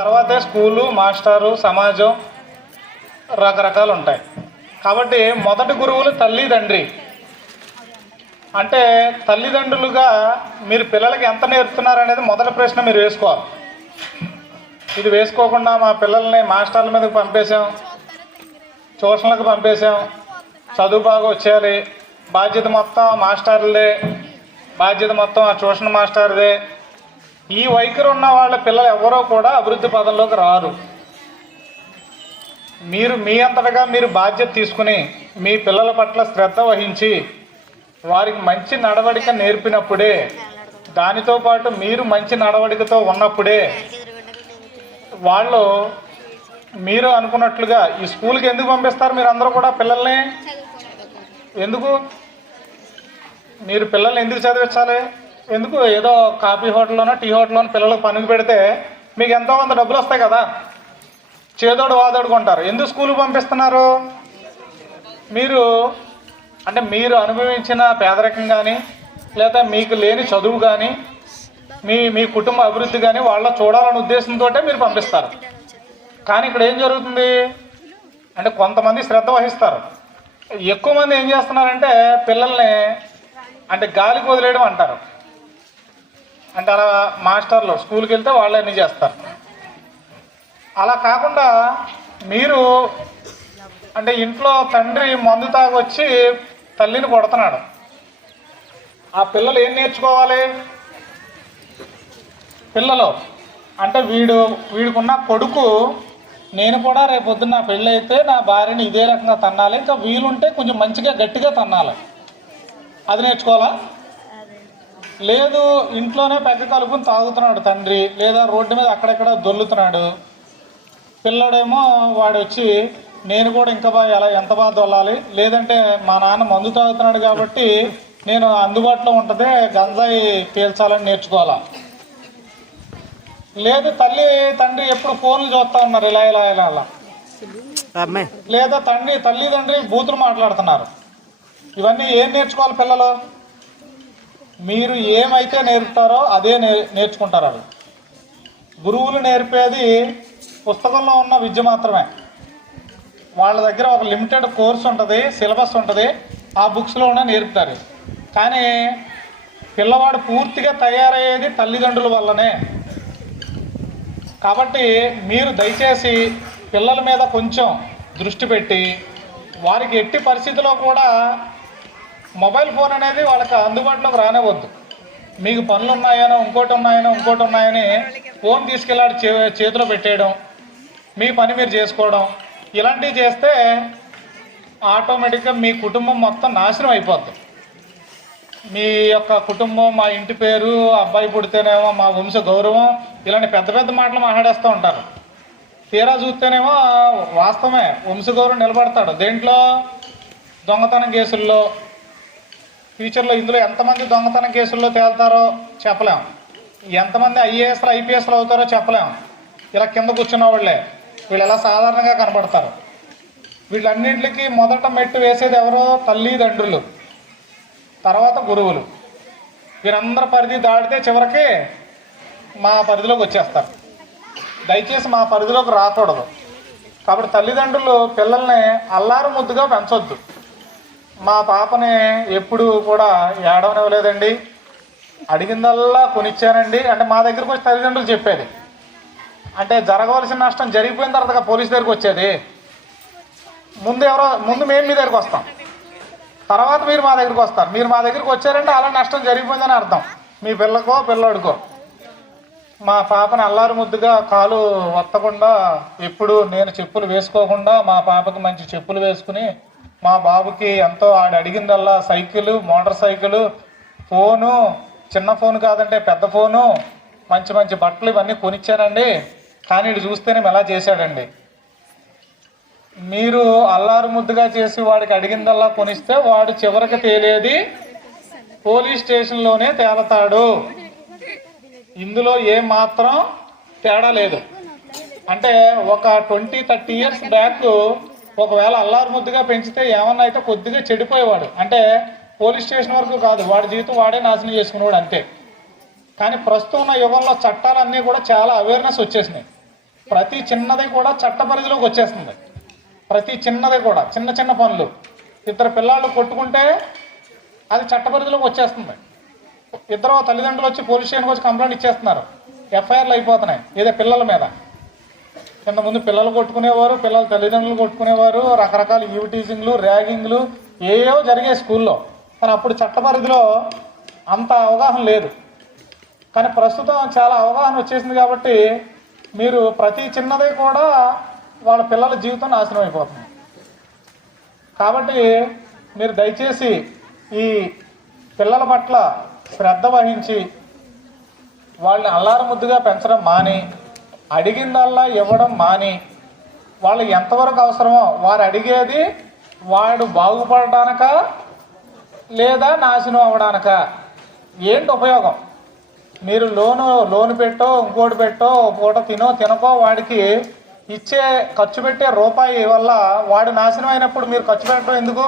తర్వాతే స్కూలు, మాస్టారు, సమాజం రకరకాలు ఉంటాయి. కాబట్టి మొదటి గురువులు తల్లి తండ్రి. అంటే తల్లిదండ్రులుగా మీరు పిల్లలకి ఎంత నేర్పుతున్నారు అనేది మొదటి ప్రశ్న మీరు వేసుకోవాలి. ఇది వేసుకోకుండా మా పిల్లల్ని మాస్టర్ల మీదకి పంపేశాం, ట్యూషన్లకు పంపేశాం, చదువు బాగా వచ్చేయాలి, బాధ్యత మొత్తం మాస్టర్లదే, బాధ్యత మొత్తం ఆ ట్యూషన్ మాస్టర్దే, ఈ వైఖరి ఉన్న వాళ్ళ పిల్లలు ఎవరో కూడా అభివృద్ధి పదంలోకి రారు. మీరు మీ అంతటగా మీరు బాధ్యత తీసుకుని మీ పిల్లల పట్ల శ్రద్ధ వహించి వారికి మంచి నడవడిక నేర్పినప్పుడే, దానితో పాటు మీరు మంచి నడవడికతో ఉన్నప్పుడే వాళ్ళు మీరు అనుకున్నట్లుగా ఈ స్కూల్కి ఎందుకు పంపిస్తారు? మీరు అందరూ కూడా పిల్లల్ని ఎందుకు మీరు పిల్లల్ని ఎందుకు చదివించాలి? ఎందుకు ఏదో కాఫీ హోటల్లోనో టీ హోటల్లోనో పిల్లలకు పనికి పెడితే మీకు ఎంతో కొంత డబ్బులు వస్తాయి కదా, చేదోడు వాదోడుకుంటారు. ఎందుకు స్కూల్కి పంపిస్తున్నారు? మీరు అంటే మీరు అనుభవించిన పేదరికం కానీ లేదా మీకు లేని చదువు కానీ మీ కుటుంబ అభివృద్ధి కానీ వాళ్ళ చూడాలనే ఉద్దేశంతో మీరు పంపిస్తారు. కానీ ఇక్కడ ఏం జరుగుతుంది అంటే కొంతమంది శ్రద్ధ వహిస్తారు, ఎక్కువ మంది ఏం చేస్తున్నారంటే పిల్లల్ని అంటే గాలికి వదిలేయడం అంటారు. అంటే అలా మాస్టర్లు స్కూల్కి వెళ్తే వాళ్ళు అన్నీ చేస్తారు. అలా కాకుండా మీరు అంటే ఇంట్లో తండ్రి మందు తాగొచ్చి తల్లిని కొడుతున్నాడు, ఆ పిల్లలు ఏం నేర్చుకోవాలి? పిల్లలు అంటే వీడికున్న కొడుకు నేను కూడా రేపొద్దున నా పెళ్ళి అయితే నా భార్యని ఇదే రకంగా తన్నాలి, ఇంకా వీలుంటే కొంచెం మంచిగా గట్టిగా తన్నాలి, అది నేర్చుకోవాలా? లేదు ఇంట్లోనే పెద్ద కలుపుని తాగుతున్నాడు తండ్రి, లేదా రోడ్డు మీద అక్కడెక్కడ దొల్లుతున్నాడు పిల్లడేమో, వాడు వచ్చి నేను కూడా ఇంకా బాగా ఎంత బాగా దొల్లాలి, లేదంటే మా నాన్న మందు తాగుతున్నాడు కాబట్టి నేను అందుబాటులో ఉంటుంది గంజాయి పీల్చాలని నేర్చుకోవాలా? లేదు తల్లి తండ్రి ఎప్పుడు ఫోన్లు చూస్తూ ఉన్నారు ఇలా ఇలా ఇలా అలా, లేదా తల్లిదండ్రి బూతులు మాట్లాడుతున్నారు. ఇవన్నీ ఏం నేర్చుకోవాలి పిల్లలు? మీరు ఏమైతే నేర్పుతారో అదే నేర్చుకుంటారు. అవి గురువులు నేర్పేది పుస్తకంలో ఉన్న విద్య మాత్రమే. వాళ్ళ దగ్గర ఒక లిమిటెడ్ కోర్స్ ఉంటుంది, సిలబస్ ఉంటుంది, ఆ బుక్స్లోనే నేర్పుతారు. కానీ పిల్లవాడు పూర్తిగా తయారయ్యేది తల్లిదండ్రుల వల్లనే. కాబట్టి మీరు దయచేసి పిల్లల మీద కొంచెం దృష్టి పెట్టి వారికి ఎట్టి పరిస్థితిలో కూడా మొబైల్ ఫోన్ అనేది వాళ్ళకి అందుబాటులోకి రానివ్వద్దు. మీకు పనులు ఉన్నాయనో ఇంకోటి ఉన్నాయని ఫోన్ తీసుకెళ్ళాడు చేతిలో పెట్టేయడం, మీ పని మీరు చేసుకోవడం, ఇలాంటివి చేస్తే ఆటోమేటిక్గా మీ కుటుంబం మొత్తం నాశనం అయిపోద్ది. మీ యొక్క కుటుంబం, మా ఇంటి పేరు, అబ్బాయి పుడితేనేమో మా వంశ గౌరవం, ఇలాంటి పెద్ద పెద్ద మాటలు మాట్లాడేస్తూ ఉంటారు. తీరా చూస్తేనేమో వాస్తవమే వంశ గౌరవం నిలబడతాడు. దేంట్లో? దొంగతనం కేసుల్లో. ఫ్యూచర్లో ఇందులో ఎంతమంది దొంగతనం కేసుల్లో తేలుతారో చెప్పలేం, ఎంతమంది ఐఏఎస్లు ఐపీఎస్లు అవుతారో చెప్పలేం. ఇలా కింద కూర్చున్న వాళ్ళే వీళ్ళు ఎలా సాధారణంగా కనబడతారు. వీళ్ళన్నింటికి మొదట మెట్టు వేసేది ఎవరో? తల్లిదండ్రులు, తర్వాత గురువులు. వీరందరి పరిధి దాటితే చివరికి మా పరిధిలోకి వచ్చేస్తారు. దయచేసి మా పరిధిలోకి రాకూడదు. కాబట్టి తల్లిదండ్రులు పిల్లల్ని అల్లారు ముద్దుగా పెంచొద్దు. మా పాపని ఎప్పుడు కూడా ఏడవనివ్వలేదండి, అడిగిందల్లా కొనిచ్చానండి అంటే మా దగ్గరకు వచ్చి తల్లిదండ్రులు చెప్పేది. అంటే జరగవలసిన నష్టం జరిగిపోయిన తర్వాత పోలీస్ దగ్గరికి వచ్చేది. ముందు మేము మీ దగ్గరికి వస్తాం, తర్వాత మీరు మా దగ్గరికి వస్తారు. మీరు మా దగ్గరికి వచ్చారంటే అలా నష్టం జరిగిపోయిందని అర్థం, మీ పిల్లకో పిల్లోడికో. మా పాపని అల్లారు ముద్దుగా కాలు వత్తకుండా ఎప్పుడు నేను చెప్పులు వేసుకోకుండా మా పాపకి మంచి చెప్పులు వేసుకుని, మా బాబుకి ఎంతో ఆడు అడిగిందల్లా సైకిలు, మోటార్ సైకిలు, ఫోను, చిన్న ఫోన్ కాదంటే పెద్ద ఫోను, మంచి మంచి బట్టలు ఇవన్నీ కొనిచ్చానండి. కానీ ఇటు చూస్తేనే ఎలా చేశాడండి. మీరు అల్లారు ముద్దుగా చేసి వాడికి అడిగిందల్లా కొనిస్తే వాడు చివరికి తేలేది పోలీస్ స్టేషన్లోనే తేలతాడు. ఇందులో ఏమాత్రం తేడా లేదు. అంటే ఒక 20-30 ఇయర్స్ బ్యాక్ ఒకవేళ అల్లారు ముద్దుగా పెంచితే ఏమన్నా అయితే కొద్దిగా చెడిపోయేవాడు, అంటే పోలీస్ స్టేషన్ వరకు కాదు, వాడి జీవితం వాడే నాశనం చేసుకునేవాడు అంతే. కానీ ప్రస్తుతం ఉన్న యుగంలో చట్టాలన్నీ కూడా చాలా అవేర్నెస్ వచ్చేసినాయి. ప్రతి చిన్నది కూడా చట్ట పరిధిలోకి వచ్చేస్తుంది. ప్రతి చిన్నది కూడా చిన్న చిన్న పనులు, ఇద్దరు పిల్లలు కొట్టుకుంటే అది చట్ట పరిధిలోకి వచ్చేస్తుంది. ఇద్దరు తల్లిదండ్రులు వచ్చి పోలీస్ స్టేషన్కి వచ్చి కంప్లైంట్ ఇచ్చేస్తున్నారు, ఎఫ్ఐఆర్లు అయిపోతున్నాయి. ఏదో పిల్లల మీద, ఇంతకుముందు పిల్లలు కొట్టుకునేవారు, పిల్లల తల్లిదండ్రులు కొట్టుకునేవారు, రకరకాల యూటీజింగ్లు, ర్యాగింగ్లు ఏవో జరిగే స్కూల్లో. కానీ అప్పుడు చట్ట పరిధిలో అంత అవగాహన లేదు. కానీ ప్రస్తుతం చాలా అవగాహన వచ్చేసింది కాబట్టి మీరు ప్రతి చిన్నదే కూడా వాళ్ళ పిల్లల జీవితం నాశనం అయిపోతుంది. కాబట్టి మీరు దయచేసి ఈ పిల్లల పట్ల శ్రద్ధ వహించి వాళ్ళని అల్లారు ముద్దుగా పెంచడం మాని, అడిగిందల్లా ఇవ్వడం మాని, వాళ్ళు ఎంతవరకు అవసరమో వారు అడిగేది వాడు బాగుపడడానిక లేదా నాశనం అవ్వడానిక, ఏంటి ఉపయోగం? మీరు లోను పెట్టో ఇంకోటి పెట్టో పూట తినకో వాడికి ఇచ్చే ఖర్చు పెట్టే రూపాయి వల్ల వాడు నాశనం అయినప్పుడు మీరు ఖర్చు పెట్టడం ఎందుకు?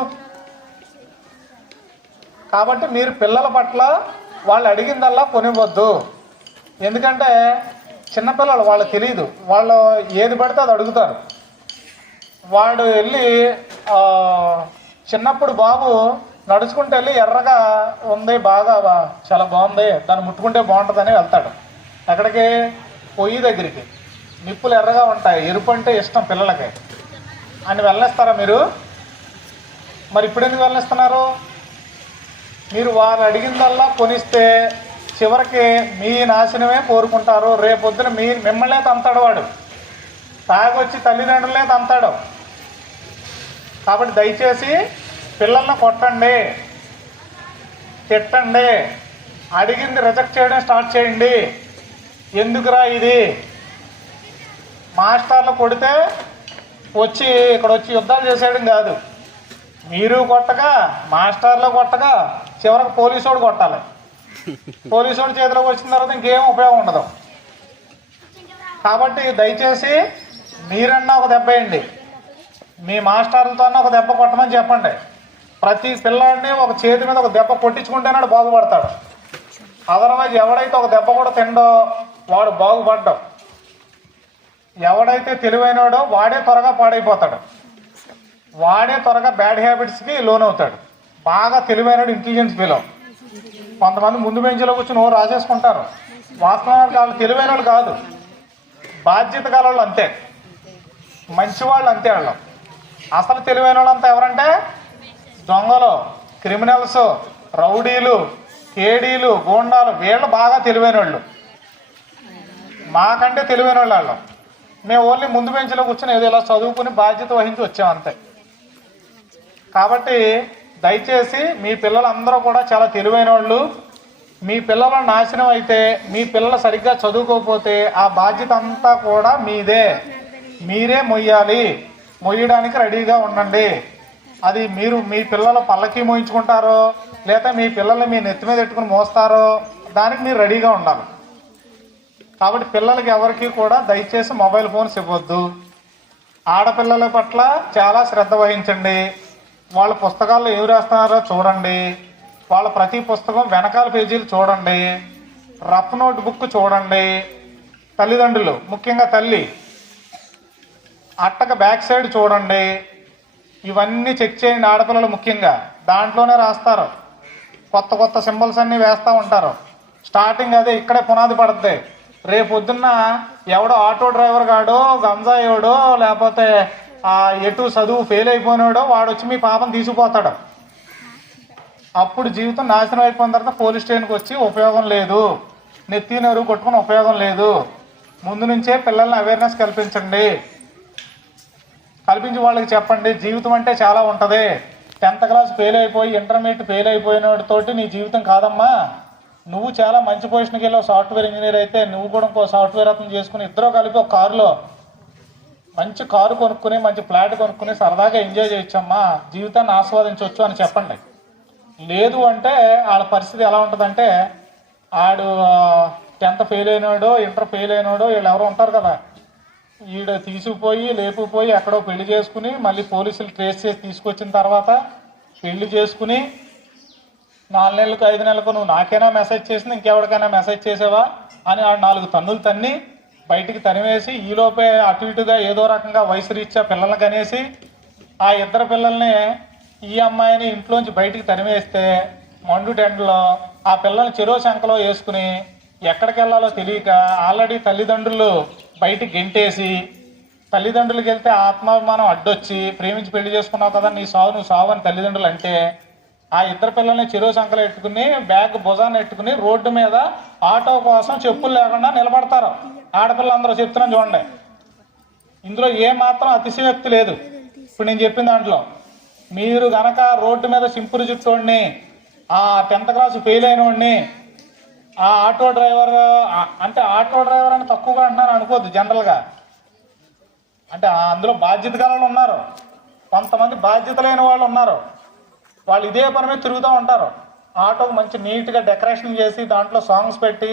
కాబట్టి మీరు పిల్లల పట్ల వాళ్ళు అడిగిందల్లా కొనివ్వద్దు. ఎందుకంటే చిన్నపిల్లలు, వాళ్ళకి తెలియదు, వాళ్ళు ఏది పడితే అది అడుగుతారు. వాడు వెళ్ళి చిన్నప్పుడు బాబు నడుచుకుంటూ వెళ్ళి ఎర్రగా ఉంది, బాగా చాలా బాగుంది, దాన్ని ముట్టుకుంటే బాగుంటుందని వెళ్తాడు. ఎక్కడికి? పొయ్యి దగ్గరికి. నిప్పులు ఎర్రగా ఉంటాయి, ఎరుపు అంటే ఇష్టం పిల్లలకి అని వెళ్ళనిస్తారా మీరు? మరి ఇప్పుడు ఎందుకు వెళ్ళనిస్తున్నారు? మీరు వారు అడిగిందల్లా కొనిస్తే చివరికి మీ నాశనమే కోరుకుంటారు. రేపొద్దున మిమ్మల్నే తంతాడు వాడు, తాగొచ్చి తల్లిదండ్రులనే తంతాడు. కాబట్టి దయచేసి పిల్లల్ని కొట్టండి, తిట్టండి, అడిగింది రిజెక్ట్ చేయడం స్టార్ట్ చేయండి. ఎందుకురా ఇది? మాస్టర్లు కొడితే వచ్చి ఇక్కడ వచ్చి యుద్ధాలు చేసేయడం కాదు. మీరు కొట్టగా, మాస్టర్లు కొట్టగా, చివరికి పోలీసోడు కొట్టాలి. పోలీసోడు చేతిలోకి వచ్చిన తర్వాత ఇంకేం ఉపయోగం ఉండదు. కాబట్టి దయచేసి మీరన్నా ఒక దెబ్బ వేయండి, మీ మాస్టర్లతో ఒక దెబ్బ కొట్టమని చెప్పండి. ప్రతి పిల్లాడిని ఒక చేతి మీద ఒక దెబ్బ కొట్టించుకుంటేనాడు బాగుపడతాడు. అదర్వైజ్ ఎవడైతే ఒక దెబ్బ కూడా తిండో వాడు బాగుపడ్డావు. ఎవడైతే తెలివైనడో వాడే త్వరగా పాడైపోతాడు, వాడే త్వరగా బ్యాడ్ హ్యాబిట్స్కి లోన్ అవుతాడు. బాగా తెలివైనడు ఇంటెలిజెన్స్ ఫీల్. కొంతమంది ముందు బెంచ్లో కూర్చొని రాసేసుకుంటారు, వాస్తవానికి వాళ్ళు తెలివైన వాళ్ళు కాదు, బాధ్యత గల వాళ్ళు అంతే, మంచివాళ్ళు అంతే. వాళ్ళు అసలు తెలివైన వాళ్ళు అంతా ఎవరంటే దొంగలు, క్రిమినల్స్, రౌడీలు, కేడీలు, గూండాలు. వీళ్ళు బాగా తెలివైన వాళ్ళు, మాకంటే తెలివైన వాళ్ళు. మేము ఓన్లీ ముందు బెంచ్లో కూర్చొని ఏదో ఇలా చదువుకుని బాధ్యత వహించి వచ్చాం అంతే. కాబట్టి దయచేసి మీ పిల్లలందరూ కూడా చాలా తెలివైన వాళ్ళు. మీ పిల్లల నాశనం అయితే, మీ పిల్లలు సరిగ్గా చదువుకోకపోతే ఆ బాధ్యత అంతా కూడా మీదే, మీరే మొయ్యాలి. మొయ్యడానికి రెడీగా ఉండండి. అది మీరు మీ పిల్లల పల్లకి మోయించుకుంటారో లేదా మీ పిల్లల్ని మీ నెత్తి మీద పెట్టుకుని మోస్తారో దానికి మీరు రెడీగా ఉండాలి. కాబట్టి పిల్లలకి ఎవరికి కూడా దయచేసి మొబైల్ ఫోన్స్ ఇవ్వద్దు. ఆడపిల్లల పట్ల చాలా శ్రద్ధ వహించండి. వాళ్ళ పుస్తకాల్లో ఏమి రాస్తున్నారో చూడండి. వాళ్ళ ప్రతి పుస్తకం వెనకాల పేజీలు చూడండి. రఫ్ నోట్ బుక్ చూడండి. తల్లిదండ్రులు, ముఖ్యంగా తల్లి, అట్టక బ్యాక్ సైడ్ చూడండి. ఇవన్నీ చెక్ చేయండి. ఆడపిల్లలు ముఖ్యంగా దాంట్లోనే రాస్తారు. కొత్త కొత్త సింబల్స్ అన్నీ వేస్తూ ఉంటారు. స్టార్టింగ్ అదే ఇక్కడే పునాది పడుతుంది. రేపొద్దున్న ఎవడో ఆటో డ్రైవర్ గాడో, గంజాయోడో, లేకపోతే ఎటు చదువు ఫెయిల్ అయిపోయినాడో వాడు వచ్చి మీ పాపం తీసుకుపోతాడు. అప్పుడు జీవితం నాశనం అయిపోయిన తర్వాత పోలీస్ స్టేషన్కి వచ్చి ఉపయోగం లేదు, నెత్తి నెరువు కొట్టుకుని ఉపయోగం లేదు. ముందు నుంచే పిల్లల్ని అవేర్నెస్ కల్పించండి. కల్పించి వాళ్ళకి చెప్పండి జీవితం అంటే చాలా ఉంటుంది. 10th క్లాస్ ఫెయిల్ అయిపోయి ఇంటర్మీడియట్ ఫెయిల్ అయిపోయినతోటి నీ జీవితం కాదమ్మా. నువ్వు చాలా మంచి పొజిషన్కి వెళ్ళావు, సాఫ్ట్వేర్ ఇంజనీర్ అయితే నువ్వు కూడా ఇంకో సాఫ్ట్వేర్ అతను చేసుకుని ఇద్దరు కలిపి ఒక కారులో మంచి కారు కొనుక్కుని మంచి ఫ్లాట్ కొనుక్కుని సరదాగా ఎంజాయ్ చేయొచ్చమ్మా, జీవితాన్ని ఆస్వాదించవచ్చు అని చెప్పండి. లేదు అంటే వాళ్ళ పరిస్థితి ఎలా ఉంటుందంటే, ఆడు 10th ఫెయిల్ అయినాడో ఇంటర్ ఫెయిల్ అయినాడో వీళ్ళు ఎవరో ఉంటారు కదా, ఈడ తీసుకుపోయి లేపుపోయి ఎక్కడో పెళ్లి చేసుకుని మళ్ళీ పోలీసులు ట్రేస్ చేసి తీసుకొచ్చిన తర్వాత పెళ్లి చేసుకుని 4 నెలలకు 5 నెలలకు నువ్వు నాకైనా మెసేజ్ చేసింది ఇంకెవరికైనా మెసేజ్ చేసావా అని 4 తన్నులు తన్ని బయటికి తరిమేసి ఈలోపే అటు ఇటుగా ఏదో రకంగా వయసు రీత్యా పిల్లల్ని కనేసి ఆ ఇద్దరు పిల్లల్ని ఈ అమ్మాయిని ఇంట్లోంచి బయటికి తరిమేస్తే మండు టెండలో ఆ పిల్లల్ని చెరో శంకలో వేసుకుని ఎక్కడికి వెళ్ళాలో తెలియక ఆల్రెడీ తల్లిదండ్రులు బయటికి గెంటేసి తల్లిదండ్రులకి వెళ్తే ఆత్మాభిమానం అడ్డొచ్చి ప్రేమించి పెళ్లి చేసుకున్నావు కదా నీ సావు నువ్వు సావు అని తల్లిదండ్రులు అంటే ఆ ఇద్దరు పిల్లల్ని చెరువు సంకలు ఎట్టుకుని బ్యాగ్ భుజాన్ని ఎట్టుకుని రోడ్డు మీద ఆటో కోసం చెప్పులు లేకుండా నిలబడతారు ఆడపిల్లలందరూ. చెప్తున్నాను చూడండి, ఇందులో ఏమాత్రం అతిశయోక్తి లేదు. ఇప్పుడు నేను చెప్పిన దాంట్లో మీరు గనక రోడ్డు మీద సింపుల్ జుట్టోడిని, ఆ 10th క్లాస్ ఫెయిల్ అయిన వాడిని, ఆ ఆటో డ్రైవర్ అంటే ఆటో డ్రైవర్ అని తక్కువగా అంటున్నారు అనుకోవద్దు. జనరల్గా అంటే అందులో బాధ్యత గల ఉన్నారు, కొంతమంది బాధ్యత లేని వాళ్ళు ఉన్నారు. వాళ్ళు ఇదే పని మీద తిరుగుతూ ఉంటారు. ఆటోకి మంచి నీట్గా డెకరేషన్ చేసి దాంట్లో సాంగ్స్ పెట్టి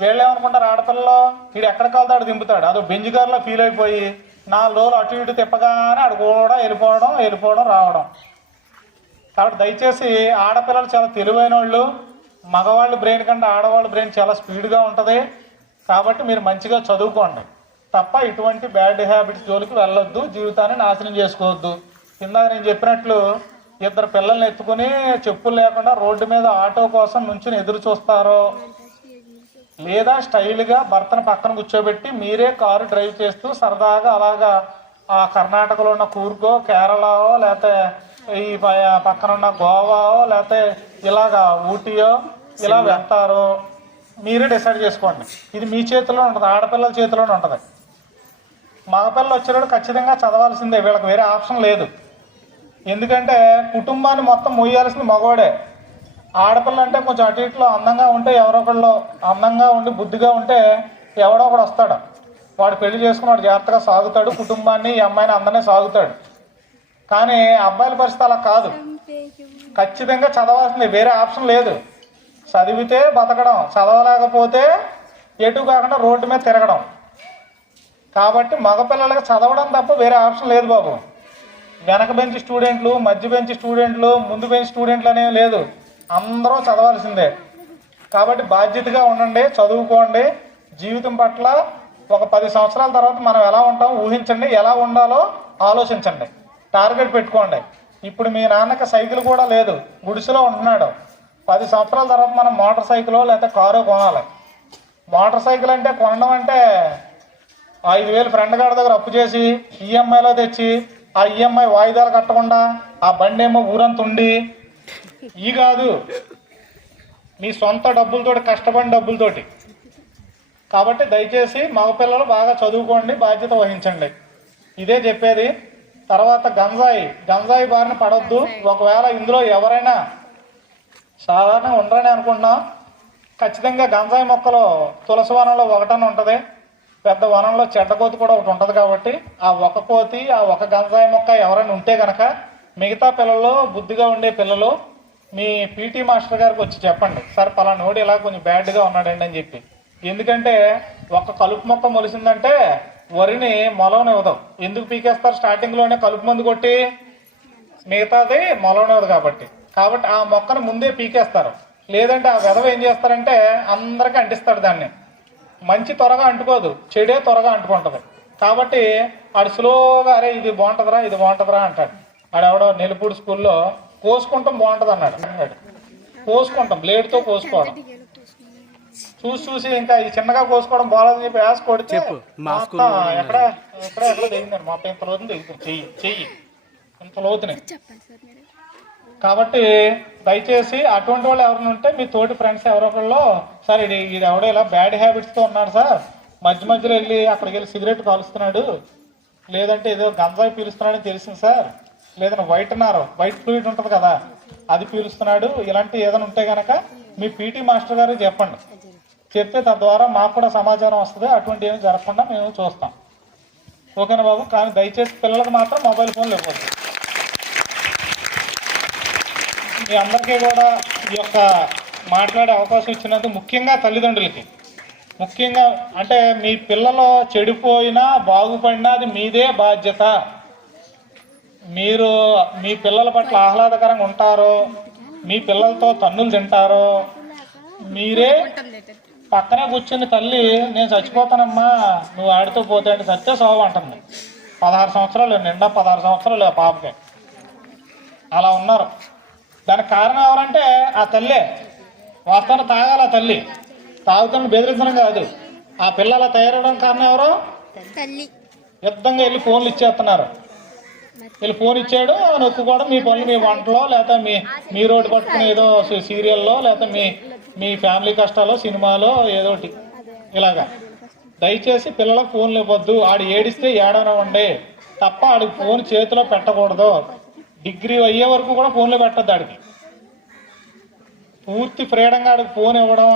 వీళ్ళు ఏమనుకుంటారు, ఆడపిల్లలో వీడు ఎక్కడికి వెళ్తాడు దింపుతాడు, అదో బెంజిగారులో ఫీల్ అయిపోయి 4 రోజులు అటు ఇటు తిప్పగానే ఆడు కూడా వెళ్ళిపోవడం రావడం. కాబట్టి దయచేసి ఆడపిల్లలు చాలా తెలివైన వాళ్ళు, మగవాళ్ళ బ్రెయిన్ కంటే ఆడవాళ్ళ బ్రెయిన్ చాలా స్పీడ్గా ఉంటుంది. కాబట్టి మీరు మంచిగా చదువుకోండి తప్ప ఇటువంటి బ్యాడ్ హ్యాబిట్స్ జోలికి వెళ్ళొద్దు, జీవితాన్ని నాశనం చేసుకోవద్దు. ఇందాక నేను చెప్పినట్లు ఇద్దరు పిల్లల్ని ఎత్తుకుని చెప్పులు లేకుండా రోడ్డు మీద ఆటో కోసం నుంచుని ఎదురు చూస్తారో, లేదా స్టైల్గా భర్తను పక్కన కూర్చోబెట్టి మీరే కారు డ్రైవ్ చేస్తూ సరదాగా అలాగా ఆ కర్ణాటకలో ఉన్న కూర్గో, కేరళో, లేకపోతే ఈ పక్కన ఉన్న గోవాో, లేకపోతే ఇలాగా ఊటీయో ఇలా వెళ్తారో మీరే డిసైడ్ చేసుకోండి. ఇది మీ చేతిలో ఉంటుంది, ఆడపిల్లల చేతిలోనే ఉంటుంది. మగపిల్లలు వచ్చేవాడు ఖచ్చితంగా చదవాల్సిందే, వీళ్ళకి వేరే ఆప్షన్ లేదు. ఎందుకంటే కుటుంబాన్ని మొత్తం మొయ్యాల్సింది మగవాడే. ఆడపిల్ల అంటే కొంచెం అటు ఇట్లో అందంగా ఉంటే ఎవరో ఒకళ్ళు అందంగా ఉండి బుద్ధిగా ఉంటే ఎవడో ఒకడు వస్తాడు, వాడు పెళ్లి చేసుకున్నాడు జాగ్రత్తగా సాగుతాడు, కుటుంబాన్ని ఈ అమ్మాయిని అందరినీ సాగుతాడు. కానీ అబ్బాయిల పరిస్థితి అలా కాదు, ఖచ్చితంగా చదవాల్సింది, వేరే ఆప్షన్ లేదు. చదివితే బతకడం, చదవలేకపోతే ఎటు కాకుండా రోడ్డు మీద తిరగడం. కాబట్టి మగపిల్లలకి చదవడం తప్ప వేరే ఆప్షన్ లేదు బాబు. వెనక బెంచ్ స్టూడెంట్లు, మధ్య బెంచ్ స్టూడెంట్లు, ముందు బెంచ్ స్టూడెంట్లు అనేవి లేదు, అందరూ చదవాల్సిందే. కాబట్టి బాధ్యతగా ఉండండి, చదువుకోండి. జీవితం పట్ల ఒక 10 సంవత్సరాల తర్వాత మనం ఎలా ఉంటాం ఊహించండి, ఎలా ఉండాలో ఆలోచించండి, టార్గెట్ పెట్టుకోండి. ఇప్పుడు మీ నాన్నకి సైకిల్ కూడా లేదు, గుడిసెలో ఉంటున్నాడు. 10 సంవత్సరాల తర్వాత మనం మోటార్ సైకిలో లేకపోతే కారో కొనాలి. మోటార్ సైకిల్ అంటే కొనడం అంటే 5,000 ఫ్రెండ్ గారి దగ్గర అప్పు చేసి ఈఎంఐలో తెచ్చి ఆ ఈఎంఐ వాయిదాలు కట్టకుండా ఆ బండి ఏమో ఊరంతా ఉండి ఈ కాదు, మీ సొంత డబ్బులతోటి, కష్టపడిన డబ్బులతోటి. కాబట్టి దయచేసి మగపిల్లలు బాగా చదువుకోండి, బాధ్యత వహించండి, ఇదే చెప్పేది. తర్వాత గంజాయి బారిన పడొద్దు. ఒకవేళ ఇందులో ఎవరైనా సాధారణంగా ఉండరని అనుకుంటున్నాం, ఖచ్చితంగా గంజాయి మొక్కలు తులసి వనంలో ఒకటని ఉంటుంది, పెద్ద వనంలో చెడ్డకోతి కూడా ఒకటి ఉంటుంది. కాబట్టి ఆ ఒక కోతి, ఆ ఒక గంజాయి మొక్క ఎవరైనా ఉంటే కనుక మిగతా పిల్లలు, బుద్ధిగా ఉండే పిల్లలు మీ పీటీ మాస్టర్ గారికి వచ్చి చెప్పండి, సార్ పలానోడు ఇలా కొంచెం బ్యాడ్గా ఉన్నాడండి అని చెప్పి. ఎందుకంటే ఒక కలుపు మొక్క మొలిసిందంటే వరిని మొలవనివ్వదు. ఎందుకు పీకేస్తారు, స్టార్టింగ్లోనే కలుపు మందు కొట్టి, మిగతాది మొలవనివ్వదు కాబట్టి ఆ మొక్కను ముందే పీకేస్తారు. లేదంటే ఆ విధవ ఏం చేస్తారంటే అందరికీ అంటిస్తాడు దాన్ని. మంచి త్వరగా అంటుకోదు, చెడే త్వరగా అంటుకుంటుంది. కాబట్టి ఆడు స్లోగా అరే ఇది బాగుంటుందిరా అంటాడు. ఆడెవడో నెలపూడి స్కూల్లో కోసుకుంటాం బాగుంటుంది అన్నాడు. కోసుకుంటాం, బ్లేడ్తో కోసుకోవడం చూసి ఇంకా ఈ చిన్నగా కోసుకోవడం బాగాలని చెప్పి వేసి కొడితే ఎక్కడ దిగిందండి, మొత్తం ఇంత లోతుని దిగుతుంది చెయ్యి ఇంత లోతుని. కాబట్టి దయచేసి అటువంటి వాళ్ళు ఎవరైనా ఉంటే మీ తోటి ఫ్రెండ్స్ ఎవరో ఒకళ్ళు, సార్ ఇది ఎవడో ఇలా బ్యాడ్ హ్యాబిట్స్తో ఉన్నాడు సార్, మధ్యలో వెళ్ళి అక్కడికి వెళ్ళి సిగరెట్ కాలుస్తున్నాడు, లేదంటే ఏదో గంజాయి పీలుస్తున్నాడని తెలిసింది సార్, లేదంటే వైట్ ఫ్లూయిడ్ ఉంటుంది కదా అది పీలుస్తున్నాడు, ఇలాంటి ఏదైనా ఉంటే కనుక మీ పీటీ మాస్టర్ గారికి చెప్పండి. చెప్తే తద్వారా మాకు కూడా సమాచారం వస్తుంది, అటువంటి ఏమి జరగకుండా మేము చూస్తాం. ఓకేనా బాబు? కానీ దయచేసి పిల్లలకు మాత్రం మొబైల్ ఫోన్లు ఇవ్వద్దు. మీ అందరికీ కూడా ఈ యొక్క మాట్లాడే అవకాశం ఇచ్చినందుకు ముఖ్యంగా తల్లిదండ్రులకి, ముఖ్యంగా అంటే మీ పిల్లలు చెడిపోయినా బాగుపడినా అది మీదే బాధ్యత. మీరు మీ పిల్లల పట్ల ఆహ్లాదకరంగా ఉంటారో, మీ పిల్లలతో తన్నులు తింటారో మీరే పక్కనే కూర్చుని తల్లి నేను చచ్చిపోతానమ్మా నువ్వు ఆడితో పోతే అంటే సత్య సోవ అంటుంది. 16 సంవత్సరాలు నిండా 16 సంవత్సరాలు ఆ పాపకి. అలా ఉన్నారు. దానికి కారణం ఎవరంటే ఆ తల్లే. వాస్తవాన్ని తాగాల ఆ తల్లి, తాగుతున్న బెదిరించడం కాదు. ఆ పిల్లల తయారవడం కారణం ఎవరో యుద్ధంగా వెళ్ళి ఫోన్లు ఇచ్చేస్తున్నారు. వీళ్ళు ఫోన్ ఇచ్చాడు నొక్కుకోవడం, మీ పనులు మీ వంటలో, లేకపోతే మీ రోడ్డు పట్టుకుని ఏదో సీరియల్లో, లేకపోతే మీ ఫ్యామిలీ కష్టాలు సినిమాలో ఏదోటి ఇలాగా. దయచేసి పిల్లలకు ఫోన్లు ఇవ్వద్దు. ఆడు ఏడిస్తే ఏడవనివ్వండి తప్ప ఆడికి ఫోన్ చేతిలో పెట్టకూడదు. డిగ్రీ అయ్యే వరకు కూడా ఫోన్లో పెట్టద్దు. ఆడికి పూర్తి ఫ్రీడంగా ఆడికి ఫోన్ ఇవ్వడం,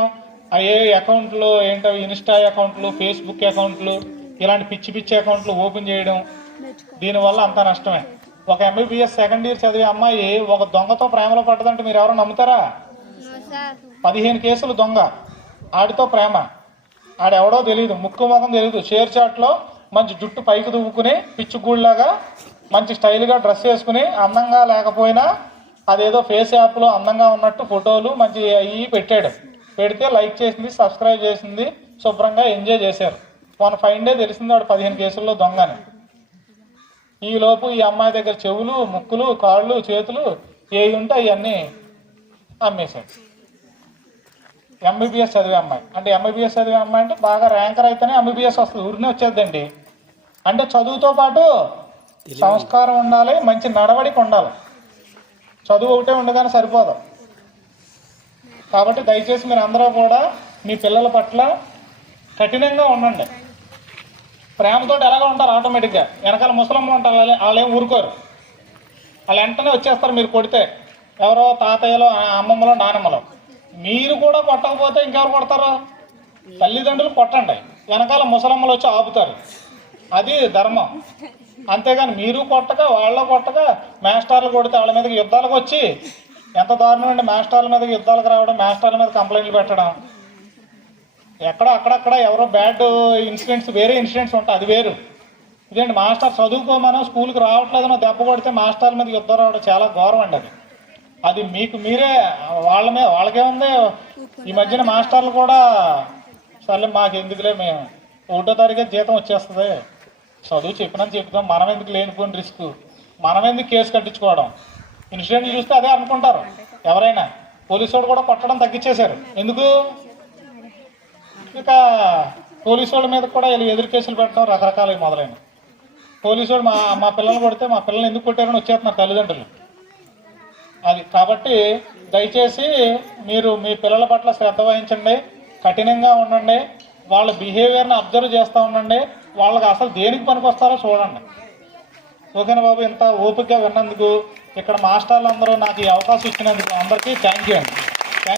ఏ అకౌంట్లు ఏంటో ఇన్స్టా అకౌంట్లు, ఫేస్బుక్ అకౌంట్లు, ఇలాంటి పిచ్చి పిచ్చి అకౌంట్లు ఓపెన్ చేయడం, దీనివల్ల అంతా నష్టమే. ఒక MBBS సెకండ్ ఇయర్ చదివే అమ్మాయి ఒక దొంగతో ప్రేమలో పడ్డదంటే మీరు ఎవరు నమ్ముతారా? 15 కేసులు దొంగ, ఆడితో ప్రేమ. ఆడెవడో తెలియదు, ముక్కు ముఖం తెలియదు. షేర్ చాట్లో మంచి జుట్టు పైకి దువ్వుకుని పిచ్చుగూళ్ళలాగా మంచి స్టైల్గా డ్రెస్ వేసుకుని, అందంగా లేకపోయినా అదేదో ఫేస్ యాప్లో అందంగా ఉన్నట్టు ఫోటోలు మంచి అవి పెట్టాడు. పెడితే లైక్ చేసింది, సబ్స్క్రైబ్ చేసింది, శుభ్రంగా ఎంజాయ్ చేశారు. మన ఫైన్ డే తెలిసింది వాడు 15 కేసుల్లో దొంగని. ఈలోపు ఈ అమ్మాయి దగ్గర చెవులు, ముక్కులు, కాళ్ళు, చేతులు ఏవి ఉంటే అవన్నీ అమ్మేశాడు. MBBS చదివే అమ్మాయి అంటే MBBS చదివే అమ్మాయి అంటే బాగా ర్యాంకర్ అయితేనే MBBS వస్తుంది, ఊరినే వచ్చేద్దండి. అంటే చదువుతో పాటు సంస్కారం ఉండాలి, మంచి నడవడిక ఉండాలి. చదువు ఒకటే ఉండగానే సరిపోదు. కాబట్టి దయచేసి మీరు అందరూ కూడా మీ పిల్లల పట్ల కఠినంగా ఉండండి. ప్రేమతో ఎలాగో ఉంటారు ఆటోమేటిక్గా. వెనకాల ముసలమ్మలు ఉంటారు, వాళ్ళు ఏం ఊరుకోరు. వాళ్ళు వెంటనే వచ్చేస్తారు మీరు కొడితే. ఎవరో తాతయ్యలో, అమ్మమ్మలో, నానమ్మలో. మీరు కూడా కొట్టకపోతే ఇంకెవరు కొడతారు? తల్లిదండ్రులు కొట్టండి, వెనకాల ముసలమ్మలు వచ్చి ఆపుతారు. అది ధర్మం. అంతేగాని మీరు కొట్టక వాళ్ళ కొట్టక మాస్టర్లు కొడితే వాళ్ళ మీదకి యుద్ధాలకు వచ్చి ఎంత దారుణం అండి. మాస్టర్ల మీదకి యుద్ధాలకు రావడం, మాస్టర్ల మీద కంప్లైంట్లు పెట్టడం. అక్కడక్కడ ఎవరో బ్యాడ్ ఇన్సిడెంట్స్, వేరే ఇన్సిడెంట్స్ ఉంటాయి, అది వేరు. ఇదేంటి మాస్టర్ చదువుకోమనో స్కూల్కి రావట్లేదనో దెబ్బ కొడితే మాస్టర్ల మీద యుద్ధం రావడం చాలా ఘోరం అండి. అది మీకు మీరే వాళ్ళకేముంది. ఈ మధ్యన మాస్టర్లు కూడా సర్లే మాకు ఎందుకులే, మేము 1వ తారీఖు జీతం వచ్చేస్తుంది, చదువు చెప్పినంత చెప్తాం, మనం ఎందుకు లేనిపోయిన రిస్క్, మనం ఎందుకు కేసు కట్టించుకోవడం. ఇన్సిడెంట్లు చూస్తే అదే అనుకుంటారు ఎవరైనా. పోలీసు వాడు కూడా కొట్టడం తగ్గించేశారు. ఎందుకు? ఇక పోలీసు వాళ్ళ మీద కూడా ఎదురు కేసులు పెట్టడం రకరకాల మొదలైన. పోలీసు వాడు మా పిల్లల్ని కొడితే మా పిల్లల్ని ఎందుకు కొట్టారని వచ్చేస్తున్నారు తల్లిదండ్రులు. అది కాబట్టి దయచేసి మీరు మీ పిల్లల పట్ల శ్రద్ధ వహించండి, కఠినంగా ఉండండి, వాళ్ళ బిహేవియర్ని అబ్జర్వ్ చేస్తూ ఉండండి, వాళ్ళకి అసలు దేనికి పనికొస్తారో చూడండి. ఓకేనా బాబు? ఇంత ఓపికగా విన్నందుకు, ఇక్కడ మాస్టర్లు అందరూ నాకు ఈ అవకాశం ఇచ్చినందుకు అందరికీ థ్యాంక్ యూ అండి.